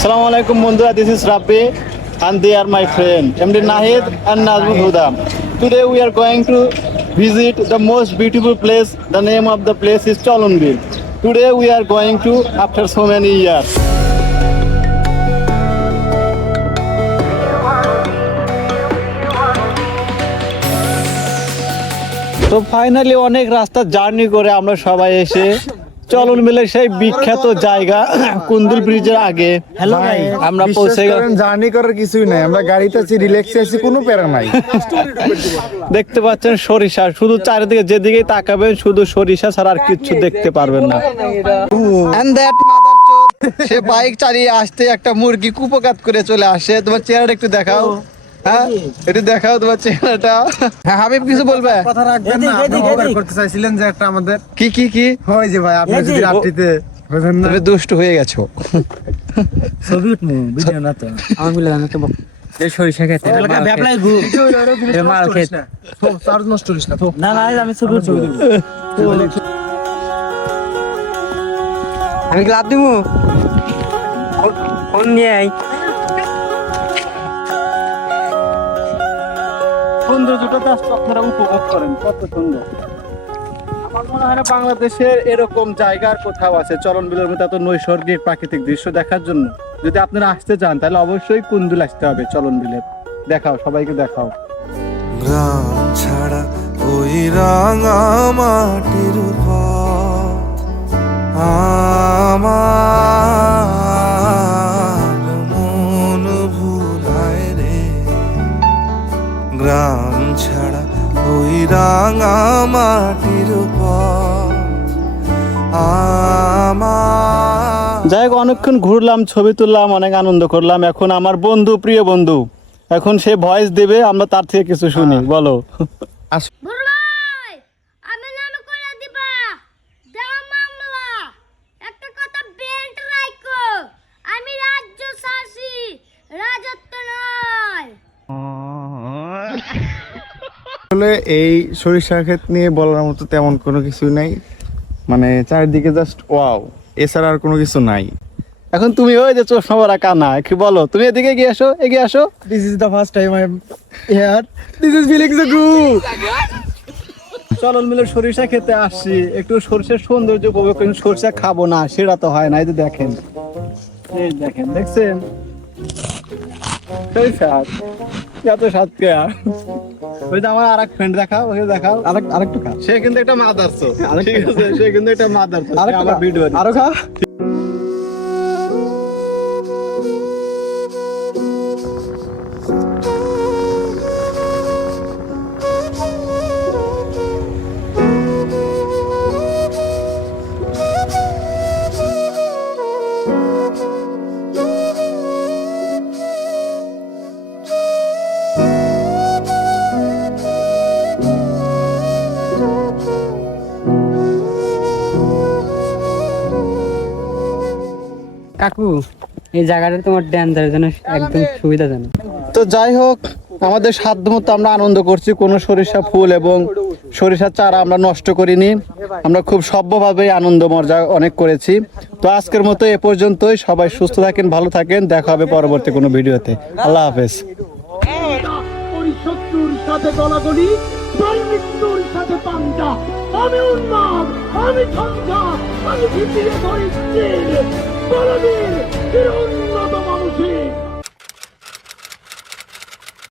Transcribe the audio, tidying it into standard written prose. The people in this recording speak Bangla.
Assalamu alaikum Mundura, this is Rabbi and they are my friend MD Nahid and Nazmul Huda. Today we are going to visit the most beautiful place. The name of the place is Cholonbil. Today we are going to after so many years. তো ফাইনালি অনেক রাস্তা জার্নি করে আমরা সবাই এসে চলনবিলের সেই বিখ্যাত জায়গা কুন্দুল ব্রিজের আগে আমরা পৌঁছে গেলাম। জার্নি করার কিছুই নাই, আমরা গাড়িতে আছি, রিল্যাক্সে আছি, কোনো প্যারা নাই। দেখতে পাচ্ছেন সরিষা, শুধু চারিদিকে যেদিকেই তাকাবেন শুধু সরিষা ছাড়া আর কিছু দেখতে পারবেন না। And that mother chod, say bike চালিয়ে আসতে একটা মুরগি কুপকাত করে চলে আসে। তোমার চেহারাটা একটু দেখাও। হ্যাঁ একটু দেখাও তোমার চেহারাটা। হ্যাঁ হাবিব কিছু বলবে? কথা রাখবেন না, আপনি অফার করতে চাইছিলেন যে একটা আমাদের কি কি কি ওই যে ভাই আপনি যদি রাত্রিতে বুঝেন না, তুমি দুষ্ট হয়ে গেছো। ছবি উঠমু ভিডিও না তো আমার বলে জানো তো এই সরিষা খেতে ব্যাপলাই গু এ মাল খেত চার্জ নষ্ট করিস না। না না আমি ছবি উঠবো আমি ক্লাব দিমু ফোন নিয়ে আই সৌন্দর্যটা জাস্ট আপনারা উপভোগ করেন, কত সুন্দর। আমার মনে হয় না বাংলাদেশের এরকম জায়গার কোথাও আছে চলনবিলের মতো এত নৈসর্গিক প্রাকৃতিক দৃশ্য দেখার জন্য। যদি আপনারা আসতে চান তাহলে অবশ্যই কুন্দুল আসতে হবে চলনবিলের। দেখাও, সবাইকে দেখাও। গ্রাম ছাড়া ওই রাঙা মাটির পথ আমার মন ভুলায় রে। গ্রাম ছাড়া ওই রাঙা মাটির পথ আমার। যাই হোক, অনেকক্ষণ ঘুরলাম, ছবি তুললাম, অনেক আনন্দ করলাম। এখন আমার বন্ধু, প্রিয় বন্ধু, এখন সে ভয়েস দেবে, আমরা তার থেকে কিছু শুনি। বলো। আসলে এই সরিষা ক্ষেত নিয়ে বলার মতো তেমন কোনো কিছু নাই, মানে চারিদিকে জাস্ট ওয়াও, এছাড়া আর কোনো কিছু নাই। এখন তুমি ওই যে চশমা পরা কানা, কি বলো? তুমি এদিকে এগিয়ে আসো, এগিয়ে আসো। This is the first time I am here, this is feeling so good. চলনবিলের সরিষা খেতে আসছি, একটু সরিষার সৌন্দর্য উপভোগ করি। সরিষা খাবো না সেটা তো হয় না। এই যে দেখেন, এই দেখেন, দেখছেন সেই স্বাদ, এত স্বাদ কে? ওই যে আমার আরেক ফ্রেন্ড দেখাও, ওকে দেখাও, আরেকটু খা। সে কিন্তু একটা মাদারসো, ঠিক আছে? সে কিন্তু একটা মাদারসো, আমার ভিডিও আরো খা। কাকু এই জায়গাটা তোমার ড্যান্সারের জন্য একদম সুবিধাজনক। তো যাই হোক, আমাদের সাধ্যমতো আমরা আনন্দ করছি। কোনো সরিষা ফুল এবং সরিষার চারা আমরা নষ্ট করিনি। আমরা খুব সভ্যভাবে আনন্দ মজা অনেক করেছি। তো আজকের মতো এ পর্যন্তই। সবাই সুস্থ থাকেন, ভালো থাকেন। দেখা হবে পরবর্তী কোনো ভিডিওতে। আল্লাহ হাফেজ। শত্রুর সাথে গলাগলি, মৃত্যুর সাথে পান্তা, আমি উন্মাদ, আমি ঝঞ্ঝা, আমি ভিতিয়ে ধরেছি বলবীর চিরঞ্জন।